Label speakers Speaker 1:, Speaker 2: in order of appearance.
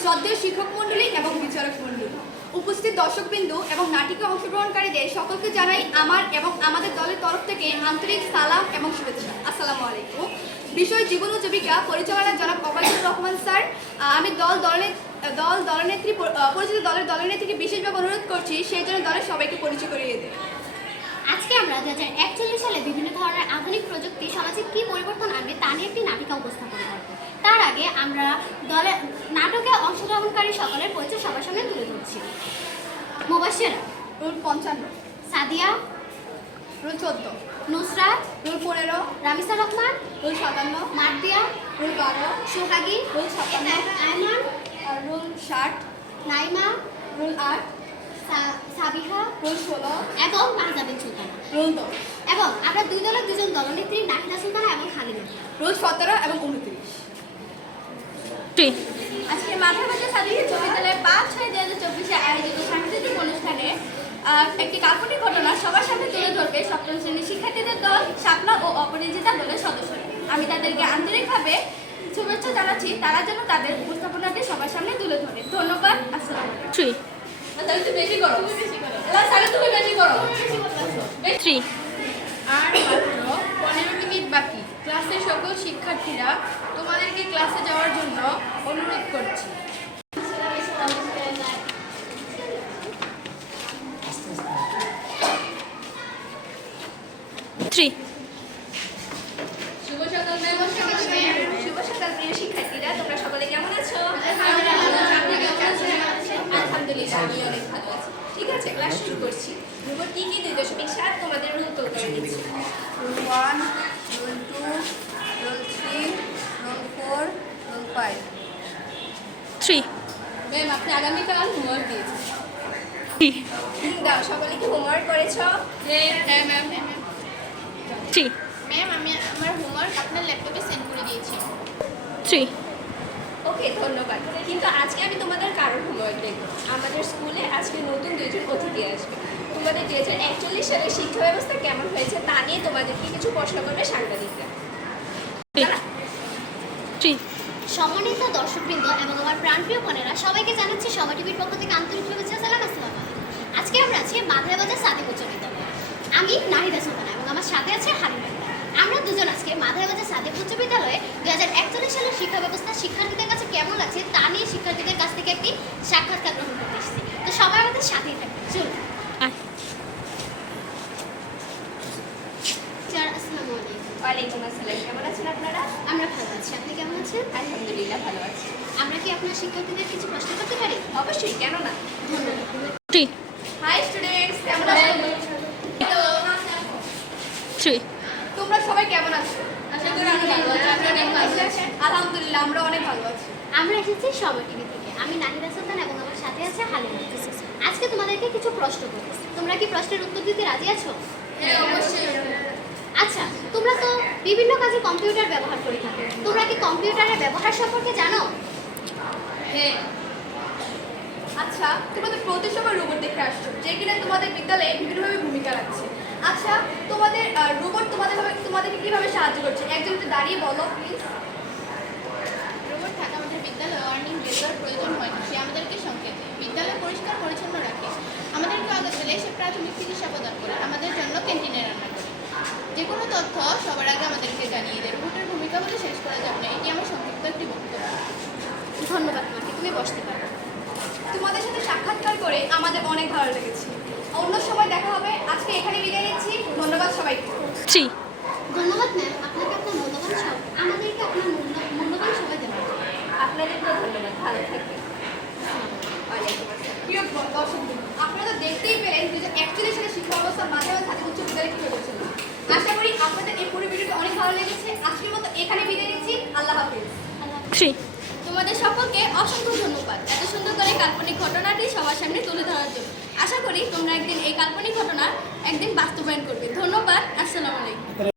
Speaker 1: শ্রদ্ধেয় শিক্ষক মণ্ডলী এবং বিচারক মণ্ডলী। উপস্থিত দর্শকবিন্দু এবং নাটিকা অংশগ্রহণকারীদের সকলকে জানাই আমার এবং আমাদের দলের তরফ থেকে আন্তরিক সালাম এবং শুভেচ্ছা। আসসালামু আলাইকুম। বিষয় জীবন ও জীবিকা পরিচালনা জনাব অবায়দুর রহমান স্যার, আমি দল দলের, দল দলনেত্রী, পরিচিত দলের দলনেত্রীকে বিশেষভাবে অনুরোধ করছি, সেই জন্য দলের সবাইকে পরিচয় করিয়ে দেয়
Speaker 2: আজকে আমরা দু হাজার একচল্লিশ সালে বিভিন্ন ধরনের আধুনিক প্রযুক্তি, সমাজে কী পরিবর্তন আনবে তা নিয়ে একটি নাটিকা উপস্থাপন করব। আগে আমরা দলের নাটকে অংশগ্রহণকারী সকলের পরিচয় সবার সামনে তুলে ধরছি। মুবাসেরা
Speaker 1: রুল পঞ্চান্ন।
Speaker 2: সাদিয়া।
Speaker 1: রুল চোদ্দ।
Speaker 2: নুসরাত।
Speaker 1: রুল পনেরো।
Speaker 2: রামিসা রহমান।
Speaker 1: রুল সাতান্ন।
Speaker 2: মার্দিয়া।
Speaker 1: রুল বারো।
Speaker 2: সোহাগী।
Speaker 1: রুল
Speaker 2: আয়মান।
Speaker 1: আর রুল ষাট।
Speaker 2: নাইমা।
Speaker 1: রুল আট।
Speaker 2: সাবিহা।
Speaker 1: রুল ষোলো।
Speaker 2: এবং মাহজাবিন সুলতানা
Speaker 1: রুল দশ।
Speaker 2: এবং আমরা দুই দলের দুজন দলনেত্রী নাহিদা সুলতানা এবং হালিমা
Speaker 1: রুল সতেরো এবং উনত্রিশ।
Speaker 3: আজকে মাথার মাঝে সাদিক বিশ্ববিদ্যালয়ে পাঁচ ছয় দুই হাজার চব্বিশে আয়োজিত সাংস্কৃতিক অনুষ্ঠানে একটি কাল্পনিক ঘটনা সবার সামনে তুলে ধরবে সপ্তম শ্রেণির শিক্ষার্থীদের দল শাপলা ও অপরাজিতা দলের সদস্যরা। আমি তাদেরকে আন্তরিকভাবে শুভেচ্ছা জানাচ্ছি তারা যেন তাদের উপস্থাপনাটি সবার সামনে তুলে ধরে। ধন্যবাদ আসসালাম
Speaker 4: থ্রি
Speaker 3: তাহলে তুমি বেশি করো। বেশি করো। তাহলে তুমি বেশি করো।
Speaker 4: থ্রি
Speaker 5: আর মাত্র পনেরো মিনিট বাকি। ক্লাসের সকল শিক্ষার্থীরা তোমাদেরকে ক্লাসে করছি।
Speaker 4: থ্রি
Speaker 3: শুভ সকাল ম্যাম শুভ সকাল। প্রিয় শিক্ষার্থীরা। তোমরা সকলে কেমন আছো? আলহামদুলিল্লাহ আমি অনেক ভালো আছি। ঠিক আছে ক্লাস শুরু করছি। রুবর কি কি দুই দশমিক সাত তোমাদের রুল তো করে দিচ্ছি?
Speaker 1: Roll one roll two roll three roll four roll five
Speaker 4: three
Speaker 3: ma'am আপনি আগামীকাল হোমওয়ার্ক দিয়েছেন।
Speaker 4: থ্রি
Speaker 3: হুম, দাও সকলে কি হোমওয়ার্ক করেছ
Speaker 5: হ্যাঁ ম্যাম
Speaker 4: থ্রি
Speaker 5: ম্যাম আমি আমার হোমওয়ার্ক আপনার ল্যাপটপে সেন্ড করে দিয়েছি।
Speaker 4: থ্রি
Speaker 3: ওকে ধন্যবাদ। কিন্তু আজকে আমি তোমাদের কারণ হোমওয়ার্ক দেখব আমাদের স্কুলে আজকে নতুন দুইজন অতিথি আসবে। তোমাদের দুই হাজার একচল্লিশ সালের শিক্ষা ব্যবস্থা কেমন হয়েছে তা নিয়ে তোমাদেরকে কিছু প্রশ্ন করবে সাংবাদিকরা।
Speaker 4: থ্রি
Speaker 2: সম্মানিত দর্শকবৃন্দ এবং আমার প্রাণপ্রিয় বোনেরা সবাইকে জানাচ্ছি সময় টিভির পক্ষ থেকে আন্তরিক শুভেচ্ছা সালাম আসসালাম আজকে আমরা আছি মাথায় বাজার সাদিক উচ্চ বিদ্যালয়ে। আমি নাহিদা সুলতানা এবং আমার সাথে আছে হালিমা আমরা দুজন আজকে মাথায় বাজার সাদিক উচ্চ বিদ্যালয়ে দু হাজার একচল্লিশ সালের শিক্ষা ব্যবস্থা শিক্ষার্থীদের কাছে কেমন লাগছে তা নিয়ে শিক্ষার্থীদের কাছ থেকে একটি সাক্ষাৎকার গ্রহণ করতে এসেছি। তো সবাই আমাদের সাথেই থাকবে। চলুন। আসসালামু আলাইকুম।
Speaker 3: ওয়ালাইকুম আসসালাম। কেমন আছেন আপনারা
Speaker 2: আমরা ভালো আছি আপনি কেমন আছেন
Speaker 3: আলহামদুলিল্লাহ ভালো আছি।
Speaker 2: আমরা কি আপনার শিক্ষার্থীদের কিছু প্রশ্ন করতে পারি?
Speaker 3: অবশ্যই কেন না?
Speaker 2: ধন্যবাদ
Speaker 3: হাই স্টুডেন্টস কেমন আছেন
Speaker 4: থ্রি
Speaker 1: তোমরা সবাই কেমন আছো?
Speaker 3: আশা করি আমি ভালো আছি। আপনারা কেমন আছেন?
Speaker 1: আলহামদুলিল্লাহ আমরা অনেক ভালো আছি।
Speaker 2: আমরা এসেছি সময় টিভি থেকে। আমি নাহিদা সুলতান এবং আমার সাথে আছে হালিমা। আজকে তোমাদেরকে কিছু প্রশ্ন করব। তোমরা কি প্রশ্নের উত্তর দিতে রাজি আছো?
Speaker 5: হ্যাঁ অবশ্যই
Speaker 2: আচ্ছা তোমরা তো বিভিন্ন কাজে কম্পিউটার ব্যবহার করে থাকো। তোমরা কি কম্পিউটারের ব্যবহার সম্পর্কে জানো?
Speaker 5: হ্যাঁ।
Speaker 1: আচ্ছা তোমাদের প্রতি সময় রোবট দেখে আসছো যে কিনা তোমাদের বিদ্যালয়ে বিভিন্নভাবে ভূমিকা রাখছে। আচ্ছা তোমাদের রোবট তোমাদের তোমাদেরকে কীভাবে সাহায্য করছে? একজন একটু দাঁড়িয়ে বলো প্লিজ
Speaker 5: রোবট থাকা আমাদের বিদ্যালয়ে বের প্রয়োজন হয় সে আমাদেরকে সংকেত বিদ্যালয় পরিষ্কার পরিচ্ছন্ন রাখে। আমাদেরকে সে প্রাথমিক চিকিৎসা প্রদান করে আমাদের জন্য ক্যান্টিনে রান্না যে কোনো তথ্য সবার আগে আমাদেরকে জানিয়ে দেয় রোবটের ভূমিকা বলে শেষ করা যাবে না এটি আমার সংক্ষিপ্ত একটি বক্তব্য।
Speaker 2: ধন্যবাদ তোমাকে তুমি বসতে পারো।
Speaker 1: তোমাদের সাথে সাক্ষাৎকার করে আমাদের অনেক ভালো লেগেছে। অন্য সময় দেখা হবে। আজকে এখানে বিদায় নিচ্ছি। ধন্যবাদ সবাইকে।
Speaker 4: থ্রি
Speaker 2: ধন্যবাদ ম্যাম আপনাকে আপনার মূল্যবান সব আমাদেরকে আপনার মূল্য মূল্যবান সবাই দেওয়ার জন্য।
Speaker 3: আপনাদেরকেও ধন্যবাদ ভালো থাকবেন। ওয়ালাইকুম
Speaker 1: প্রিয় দর্শক আপনারা তো দেখতেই পেলেন দু হাজার একচল্লিশ সালে শিক্ষা ব্যবস্থা মাঝে মাঝে ছাত্র উচ্চ বিদ্যালয় কি হয়েছিল আশা করি আপনাদের এই পুরো ভিডিওটা অনেক ভালো লেগেছে। আজকের মতো এখানে বিদায় নিচ্ছি। আল্লাহ হাফিজ।
Speaker 3: তোমাদের সকলকে অসংখ্য ধন্যবাদ। এত সুন্দর করে কাল্পনিক ঘটনাটি সবার সামনে তুলে ধরার জন্য। আশা করি তোমরা একদিন এই কাল্পনিক ঘটনা একদিন বাস্তবায়ন করবে। ধন্যবাদ। আসসালামু আলাইকুম।